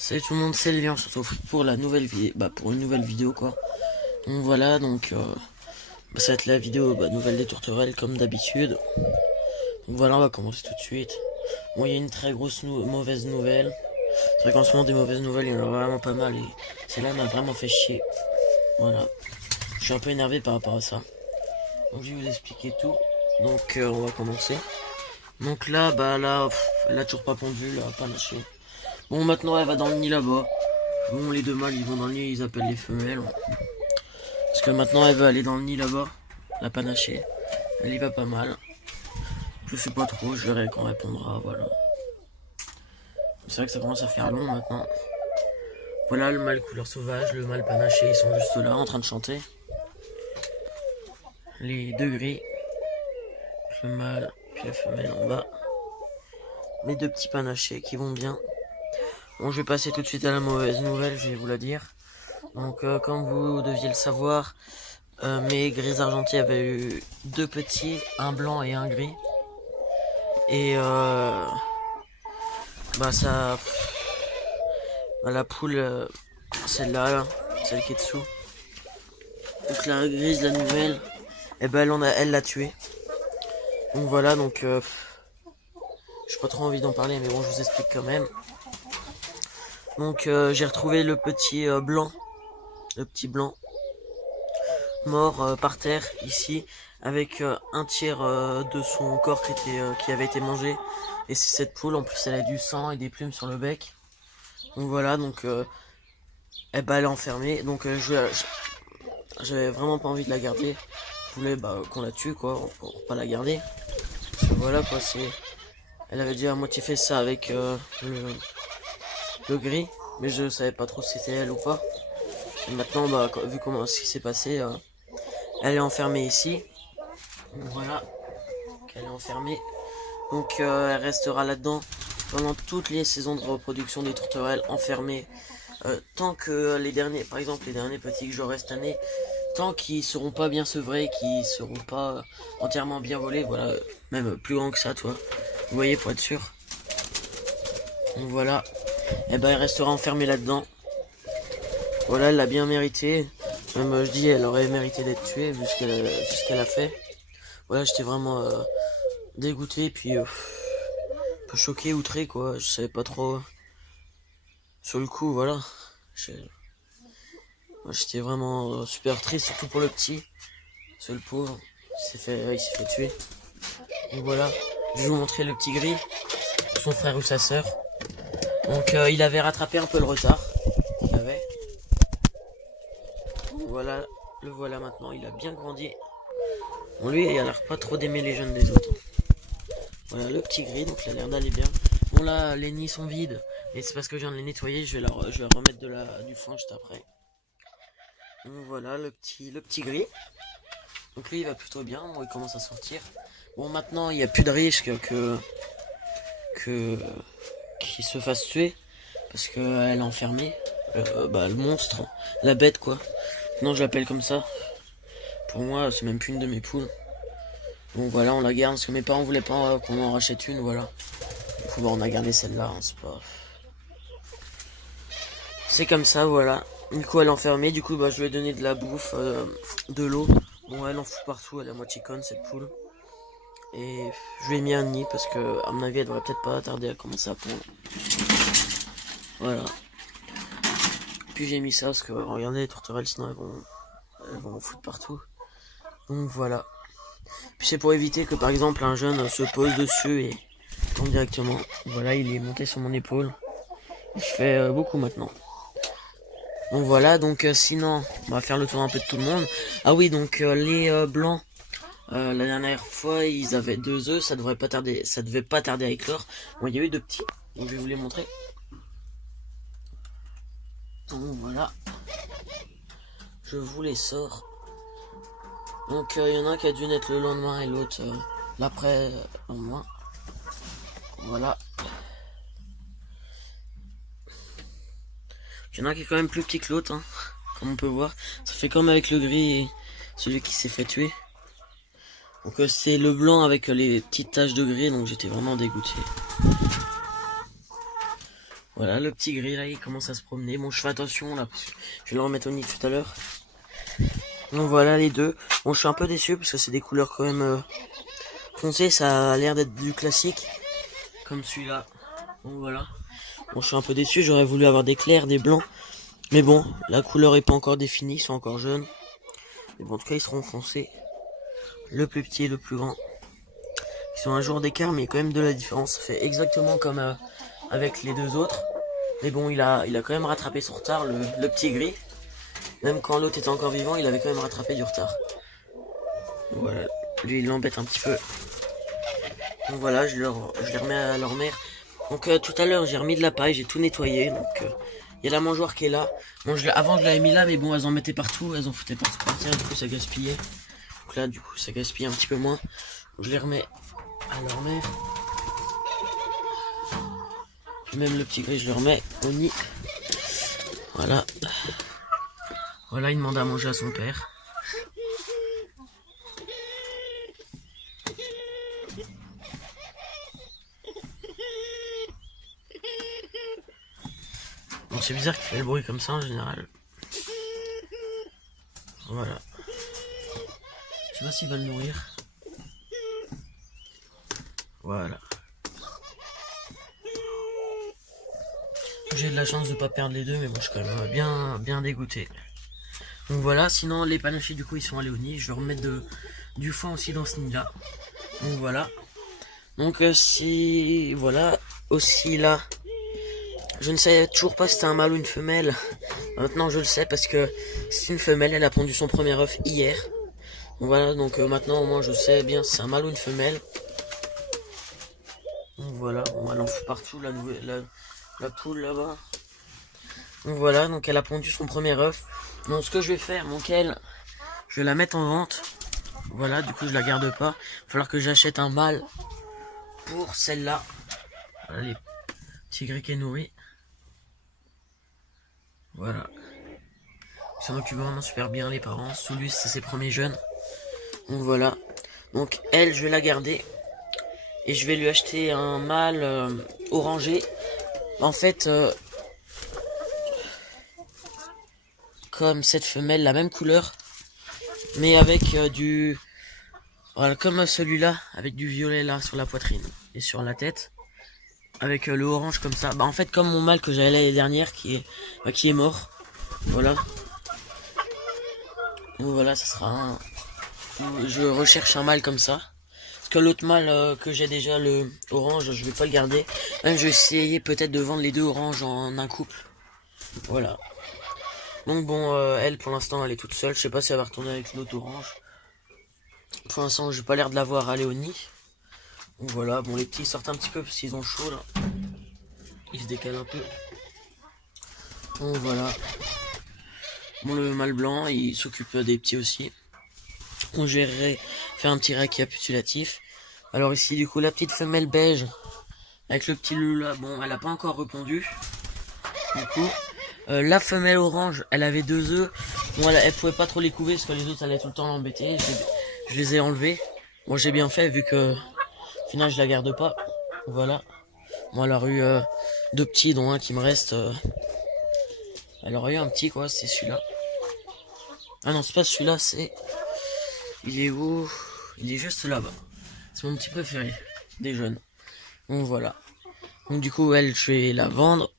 Salut tout le monde, c'est Léon, on se retrouve pour la nouvelle vidéo, pour une nouvelle vidéo quoi. Donc voilà, ça va être la vidéo nouvelle des tourterelles comme d'habitude. Donc voilà, on va commencer tout de suite. Bon, il y a une très grosse mauvaise nouvelle. C'est vrai qu'en ce moment des mauvaises nouvelles, il y en a vraiment pas mal et celle-là m'a vraiment fait chier. Voilà, je suis un peu énervé par rapport à ça. Donc je vais vous expliquer tout. On va commencer. Donc là, elle a toujours pas pondu, là, pas lâché. Bon, maintenant elle va dans le nid là-bas. Bon, les deux mâles ils vont dans le nid, ils appellent les femelles. Parce que maintenant elle veut aller dans le nid là-bas, la panachée. Elle y va pas mal. Je sais pas trop, je verrai quand elle répondra, voilà. C'est vrai que ça commence à faire long maintenant. Voilà le mâle couleur sauvage, le mâle panaché, ils sont juste là en train de chanter. Les deux gris, le mâle, puis la femelle en bas. Les deux petits panachés qui vont bien. Bon, je vais passer tout de suite à la mauvaise nouvelle, je vais vous la dire. Comme vous deviez le savoir, mes gris argentés avaient eu deux petits, un blanc et un gris. Et bah ça, la poule, celle-là, là, celle qui est dessous. Donc la grise, la nouvelle, et ben elle l'a tué. Donc voilà, j'ai pas trop envie d'en parler, mais bon, je vous explique quand même. J'ai retrouvé le petit blanc, le petit blanc, mort par terre ici, avec un tiers de son corps qui avait été mangé. Et c'est cette poule, en plus elle a du sang et des plumes sur le bec. Donc voilà, elle est enfermée. J'avais vraiment pas envie de la garder. Je voulais qu'on la tue quoi, pour pas la garder. Parce que voilà quoi, elle avait déjà à moitié fait ça avec le gris, mais je savais pas trop si c'était elle ou pas. Et maintenant, vu comment ce qui s'est passé, elle est enfermée ici. Voilà, elle est enfermée. Elle restera là-dedans pendant toutes les saisons de reproduction des tourterelles, enfermées. Tant que par exemple les derniers petits que j'aurai cette année, tant qu'ils seront pas bien sevrés, qu'ils seront pas entièrement bien volés, voilà, même plus grand que ça, toi. Vous voyez, pour être sûr. Donc voilà, et elle restera enfermée là-dedans. Voilà, elle l'a bien mérité. Même je dis, elle aurait mérité d'être tuée vu ce qu'elle a fait. Voilà, j'étais vraiment dégoûté, puis un peu choqué, outré quoi. Je savais pas trop. Sur le coup, voilà. J'étais vraiment super triste, surtout pour le petit. C'est le pauvre, il s'est fait tuer. Donc voilà, je vais vous montrer le petit gris, son frère ou sa sœur. Il avait rattrapé un peu le retard qu'il avait. Voilà, le voilà maintenant, il a bien grandi. Bon, lui, il a l'air pas trop d'aimer les jeunes des autres. Voilà, le petit gris, donc il a l'air d'aller bien. Bon là, les nids sont vides, et c'est parce que je viens de les nettoyer, je vais remettre du foin juste après. Donc voilà, le petit gris. Donc lui, il va plutôt bien, bon, il commence à sortir. Bon, maintenant, il n'y a plus de risque qu'il se fasse tuer, parce qu'elle est enfermée. Le monstre, la bête quoi. Non, je l'appelle comme ça. Pour moi, c'est même plus une de mes poules. Bon voilà, on la garde parce que mes parents voulaient pas qu'on en rachète une, voilà. Du coup, on a gardé celle-là, hein, c'est comme ça, voilà. Du coup, elle est enfermée, du coup, je lui ai donné de la bouffe, de l'eau. Bon, elle en fout partout, elle est à moitié conne cette poule. Et je lui ai mis un nid parce que, à mon avis, elle devrait peut-être pas tarder à commencer à pondre. Voilà. Puis j'ai mis ça parce que, regardez, les tourterelles, sinon elles vont en foutre partout. Donc voilà. Puis c'est pour éviter que, par exemple, un jeune se pose dessus et tombe directement. Voilà, il est monté sur mon épaule. Je fais beaucoup maintenant. Donc voilà, sinon, on va faire le tour un peu de tout le monde. Ah oui, les blancs. La dernière fois, ils avaient 2 œufs, ça devait pas tarder à éclore. Bon, il y a eu 2 petits, donc je vais vous les montrer. Donc voilà, je vous les sors. Il y en a un qui a dû naître le lendemain et l'autre l'après lendemain. Voilà. Il y en a un qui est quand même plus petit que l'autre, hein, comme on peut voir. Ça fait comme avec le gris et celui qui s'est fait tuer. C'est le blanc avec les petites taches de gris, donc j'étais vraiment dégoûté. Voilà, le petit gris là, il commence à se promener. Bon, je fais attention là, parce que je vais le remettre au nid tout à l'heure. Donc voilà les deux. Bon, je suis un peu déçu parce que c'est des couleurs quand même foncées. Ça a l'air d'être du classique, comme celui-là. Donc voilà. Bon, je suis un peu déçu. J'aurais voulu avoir des clairs, des blancs. Mais bon, la couleur est pas encore définie. Ils sont encore jeunes. Mais bon, en tout cas, ils seront foncés. Le plus petit et le plus grand. Ils sont un jour d'écart, mais il y a quand même de la différence. Ça fait exactement comme avec les deux autres. Mais bon, il a quand même rattrapé son retard, le petit gris. Même quand l'autre était encore vivant, il avait quand même rattrapé du retard. Voilà, lui il l'embête un petit peu. Donc voilà, je les remets à leur mère. Donc tout à l'heure j'ai remis de la paille, j'ai tout nettoyé. Donc il y a la mangeoire qui est là. Bon, avant je l'avais mis là, mais bon, elles en mettaient partout, elles en foutaient partout par terre, du coup ça gaspillait. Donc là, du coup, ça gaspille un petit peu moins. Donc, je les remets à leur mère. Même le petit gris, je le remets au nid. Voilà. Voilà, il demande à manger à son père. Bon, c'est bizarre qu'il fait le bruit comme ça en général. Voilà. Je sais pas s'il va le nourrir. Voilà. J'ai de la chance de pas perdre les deux, mais bon, je suis quand même bien dégoûté. Donc voilà, sinon les panachés du coup ils sont allés au nid. Je vais remettre du foin aussi dans ce nid là. Donc voilà. Donc si voilà, aussi là, je ne sais toujours pas si c'est un mâle ou une femelle. Maintenant je le sais parce que c'est une femelle, elle a pondu son premier œuf hier. Donc voilà, donc maintenant au moins je sais bien si c'est un mâle ou une femelle. Donc voilà, on elle en fout partout la poule là-bas. Donc voilà, donc elle a pondu son premier œuf. Donc ce que je vais faire, donc je vais la mettre en vente. Voilà, du coup je la garde pas. Il va falloir que j'achète un mâle pour celle-là. Voilà les petits gris qui est nourri. Voilà. Ils s'en occupent vraiment super bien les parents. Sous lui c'est ses premiers jeunes. Donc voilà. Donc elle je vais la garder. Et je vais lui acheter un mâle orangé. En fait, comme cette femelle, la même couleur. Mais avec du... Voilà, comme celui-là, avec du violet là sur la poitrine et sur la tête. Avec le orange comme ça. Bah en fait comme mon mâle que j'avais l'année dernière qui est mort. Voilà. Donc voilà, ça sera un... Je recherche un mâle comme ça. Parce que l'autre mâle que j'ai déjà, le orange, je vais pas le garder. Même je vais essayer peut-être de vendre les deux oranges en un couple. Voilà. Donc bon, elle pour l'instant elle est toute seule. Je sais pas si elle va retourner avec l'autre orange. Pour l'instant j'ai pas l'air de la voir aller au nid. Donc voilà, bon les petits sortent un petit peu parce qu'ils ont chaud là. Ils se décalent un peu. Donc voilà. Bon le mâle blanc il s'occupe des petits aussi. On gérerait faire un petit récapitulatif. Alors ici du coup la petite femelle beige avec le petit loup là, bon elle a pas encore répondu. Du coup la femelle orange elle avait 2 œufs. Bon elle pouvait pas trop les couver parce que les autres allaient tout le temps l'embêter. Je les ai enlevés. Bon j'ai bien fait vu que au final je la garde pas. Voilà. Bon elle aurait eu 2 petits dont un qui me reste. Elle aurait eu un petit quoi, c'est celui-là. Ah non c'est pas celui-là, c'est... Il est où? Il est juste là-bas. C'est mon petit préféré des jeunes. Donc voilà. Donc du coup elle je vais la vendre.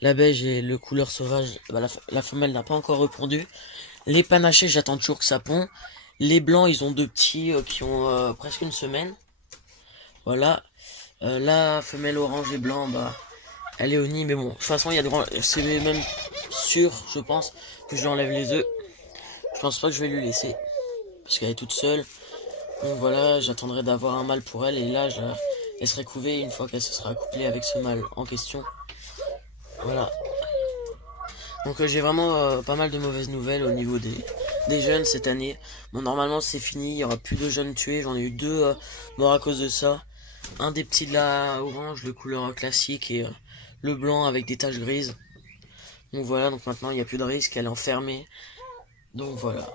La beige et le couleur sauvage, bah, la femelle n'a pas encore répondu. Les panachés j'attends toujours que ça pond. Les blancs ils ont 2 petits qui ont presque une semaine. Voilà. La femelle orange et blanc bah elle est au nid mais bon. De toute façon il y a de grands... C'est même sûr je pense que je lui enlève les œufs. Je pense pas que je vais lui laisser. Parce qu'elle est toute seule. Donc voilà, j'attendrai d'avoir un mâle pour elle. Et là, je la laisserai couver une fois qu'elle se sera accouplée avec ce mâle en question. Voilà. Donc j'ai vraiment pas mal de mauvaises nouvelles au niveau des jeunes cette année. Bon, normalement c'est fini, il n'y aura plus de jeunes tués. J'en ai eu 2 morts à cause de ça. Un des petits de la orange, de couleur classique, et le blanc avec des taches grises. Donc voilà, donc maintenant il n'y a plus de risque, elle est enfermée. Donc voilà.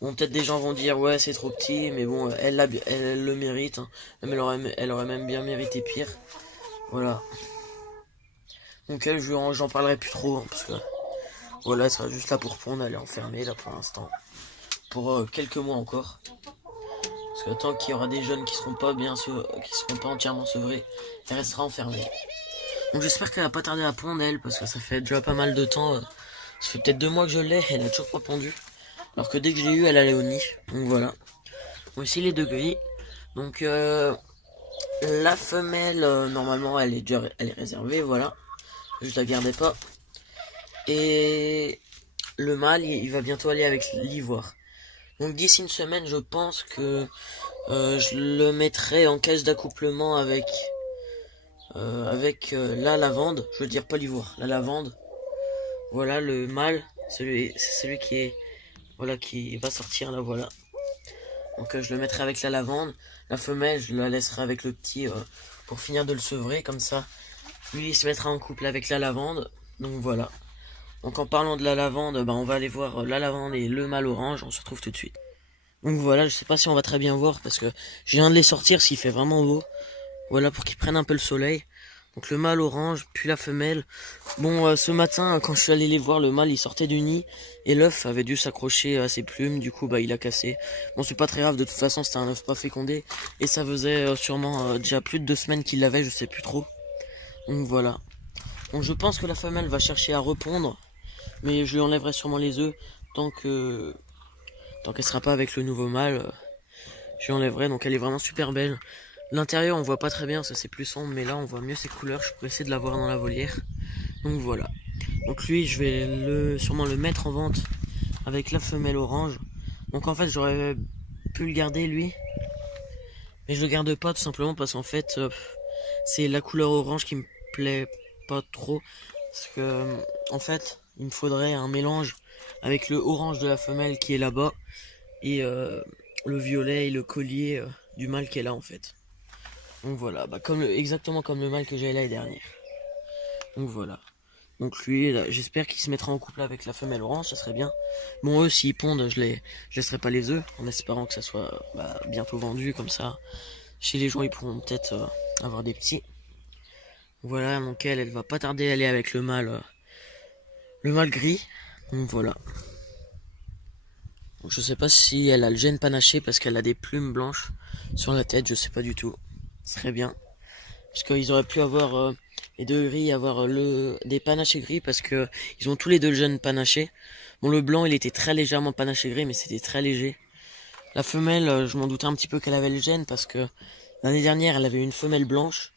Bon, peut-être des gens vont dire ouais c'est trop petit, mais bon elle le mérite, hein. Même elle aurait même bien mérité pire. Voilà. Donc elle, j'en parlerai plus trop, hein, parce que voilà, elle sera juste là pour pondre, elle est enfermée là pour l'instant. Pour quelques mois encore. Parce que tant qu'il y aura des jeunes qui seront pas qui seront pas entièrement sevrés, elle restera enfermée. Donc j'espère qu'elle va pas tarder à pondre elle, parce que ça fait déjà pas mal de temps. Ça fait peut-être 2 mois que je l'ai, elle a toujours pas pondu. Alors que dès que je l'ai eu, elle allait au nid. Donc voilà. Bon, ici les deux grilles. Donc la femelle, normalement elle est réservée, voilà. Je la gardais pas. Et le mâle, il va bientôt aller avec l'ivoire. Donc d'ici une semaine, je pense que je le mettrai en cage d'accouplement avec la lavande. Je veux dire pas l'ivoire, la lavande. Voilà le mâle, c'est celui qui est qui va sortir là, voilà. Donc je le mettrai avec la lavande. La femelle, je la laisserai avec le petit pour finir de le sevrer comme ça. Lui, il se mettra en couple avec la lavande. Donc voilà. Donc en parlant de la lavande, on va aller voir la lavande et le mâle orange. On se retrouve tout de suite. Donc voilà, je sais pas si on va très bien voir parce que je viens de les sortir s'il fait vraiment beau. Voilà, pour qu'ils prennent un peu le soleil. Donc le mâle orange, puis la femelle. Bon, ce matin, quand je suis allé les voir, le mâle il sortait du nid et l'œuf avait dû s'accrocher à ses plumes. Du coup, il a cassé. Bon, c'est pas très grave. De toute façon, c'était un œuf pas fécondé et ça faisait sûrement déjà plus de 2 semaines qu'il l'avait, je sais plus trop. Donc voilà. Donc je pense que la femelle va chercher à repondre, mais je lui enlèverai sûrement les œufs tant qu'elle sera pas avec le nouveau mâle. Je lui enlèverai. Donc elle est vraiment super belle. L'intérieur on voit pas très bien, ça c'est plus sombre, mais là on voit mieux ses couleurs. Je pourrais essayer de la voir dans la volière. Donc voilà. Donc lui je vais sûrement le mettre en vente avec la femelle orange. Donc en fait j'aurais pu le garder lui, mais je le garde pas tout simplement parce qu'en fait c'est la couleur orange qui me plaît pas trop. Parce que en fait il me faudrait un mélange avec le orange de la femelle qui est là-bas et le violet et le collier du mâle qui est là en fait. Donc voilà, exactement comme le mâle que j'avais l'année dernière. Donc voilà. Donc lui, j'espère qu'il se mettra en couple avec la femelle orange, ça serait bien. Bon, eux, s'ils pondent, je laisserai pas les œufs, en espérant que ça soit bientôt vendu, comme ça. Chez les gens, ils pourront peut-être avoir des petits. Voilà, donc elle va pas tarder à aller avec le mâle gris. Donc voilà. Donc, je sais pas si elle a le gène panaché parce qu'elle a des plumes blanches sur la tête, je sais pas du tout. Ce serait bien. Parce qu'ils auraient pu avoir les deux gris, avoir des panachés gris parce que ils ont tous les deux le jeune panaché. Bon, le blanc il était très légèrement panaché gris, mais c'était très léger. La femelle, je m'en doutais un petit peu qu'elle avait le gène parce que l'année dernière elle avait une femelle blanche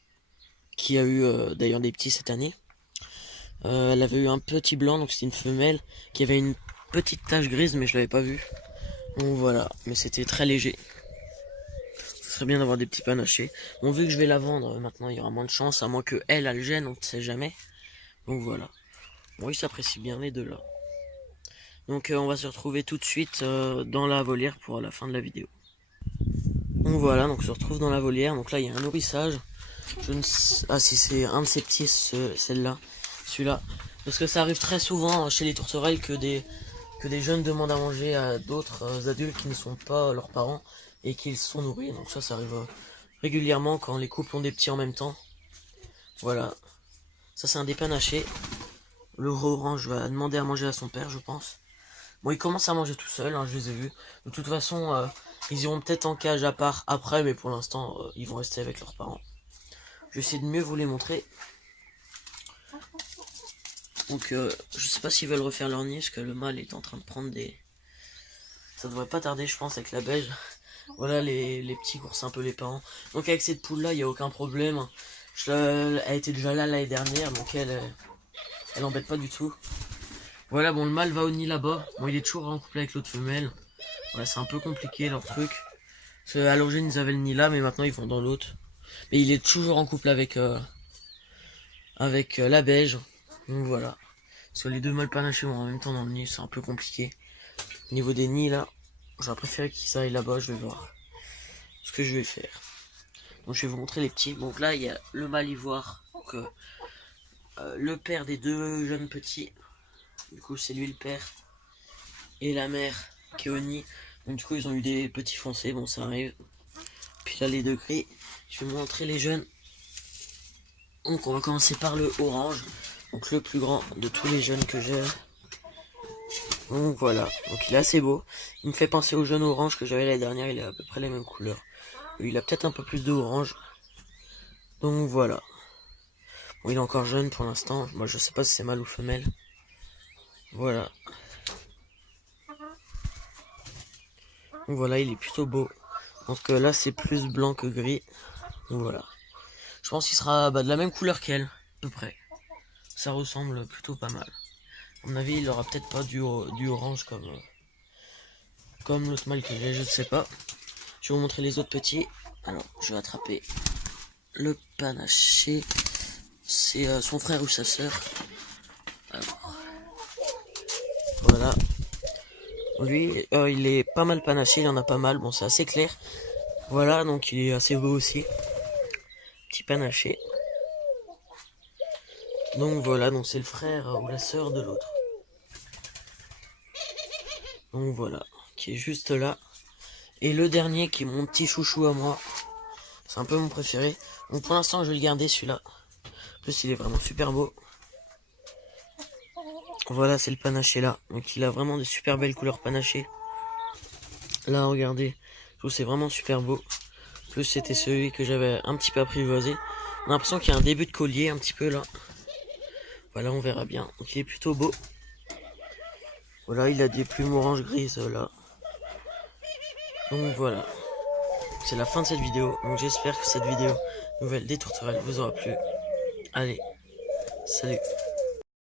qui a eu d'ailleurs des petits cette année. Elle avait eu un petit blanc, donc c'était une femelle qui avait une petite tache grise, mais je l'avais pas vue. Donc voilà, mais c'était très léger. Ce serait bien d'avoir des petits panachés. Bon, vu que je vais la vendre, maintenant il y aura moins de chance, à moins que elle a le gène, on ne sait jamais. Donc voilà. Bon, ils s'apprécient bien les deux là. Donc on va se retrouver tout de suite dans la volière pour la fin de la vidéo. Donc voilà, donc on se retrouve dans la volière. Donc là il y a un nourrissage. Ah si c'est un de ces petits, celui-là. Parce que ça arrive très souvent chez les tourterelles que des jeunes demandent à manger à d'autres adultes qui ne sont pas leurs parents et qu'ils sont nourris. Donc ça arrive régulièrement quand les couples ont des petits en même temps. Voilà. Ça c'est un dépanaché. Le orange va demander à manger à son père, je pense. Bon, il commence à manger tout seul, je les ai vus. De toute façon, ils iront peut-être en cage à part après, mais pour l'instant, ils vont rester avec leurs parents. Je vais essayer de mieux vous les montrer. Donc, je sais pas s'ils veulent refaire leur nid, parce que le mâle est en train de prendre des... Ça devrait pas tarder, je pense, avec la beige. Voilà, les petits coursent un peu les parents. Donc, avec cette poule-là, il n'y a aucun problème. Elle était déjà là l'année dernière, donc elle embête pas du tout. Voilà, bon, le mâle va au nid là-bas. Bon, il est toujours en couple avec l'autre femelle. Ouais, c'est un peu compliqué leur truc. Parce qu'à l'origine, ils avaient le nid là, mais maintenant ils vont dans l'autre. Mais il est toujours en couple avec la beige. Donc voilà. Parce que les deux mâles panachés vont en même temps dans le nid, c'est un peu compliqué. Au niveau des nids là, j'aurais préféré qu'ils aillent là-bas, je vais voir ce que je vais faire. Donc je vais vous montrer les petits. Donc là, il y a le mâle ivoire. Donc le père des deux jeunes petits. Du coup, c'est lui le père. Et la mère qui est au nid. Donc du coup, ils ont eu des petits foncés. Bon, ça arrive. Puis là, les deux gris. Je vais vous montrer les jeunes. Donc on va commencer par le orange. Donc le plus grand de tous les jeunes que j'ai. Donc voilà, donc il est assez beau. Il me fait penser au jaune orange que j'avais l'année dernière, il a à peu près les mêmes couleurs. Il a peut-être un peu plus de orange. Donc voilà. Bon, il est encore jeune pour l'instant. Moi je sais pas si c'est mâle ou femelle. Voilà. Donc voilà, il est plutôt beau. Donc là c'est plus blanc que gris. Donc voilà. Je pense qu'il sera de la même couleur qu'elle, à peu près. Ça ressemble plutôt pas mal. À mon avis, il aura peut-être pas du orange comme l'autre mâle que j'ai, je ne sais pas. Je vais vous montrer les autres petits. Alors, je vais attraper le panaché. C'est son frère ou sa sœur. Alors, voilà. Lui, il est pas mal panaché, il y en a pas mal. Bon, c'est assez clair. Voilà, donc il est assez beau aussi. Petit panaché. Donc voilà, donc c'est le frère ou la sœur de l'autre. Donc voilà, qui est juste là. Et le dernier qui est mon petit chouchou à moi. C'est un peu mon préféré. Donc pour l'instant je vais le garder celui-là. En plus il est vraiment super beau. Voilà, c'est le panaché là. Donc il a vraiment de super belles couleurs panachées. Là regardez, je trouve c'est vraiment super beau. En plus c'était celui que j'avais un petit peu apprivoisé. On a l'impression qu'il y a un début de collier un petit peu là. Voilà, on verra bien. Donc il est plutôt beau. Voilà, il a des plumes orange grises là. Donc voilà. C'est la fin de cette vidéo. Donc j'espère que cette vidéo nouvelle des tourterelles vous aura plu. Allez, salut.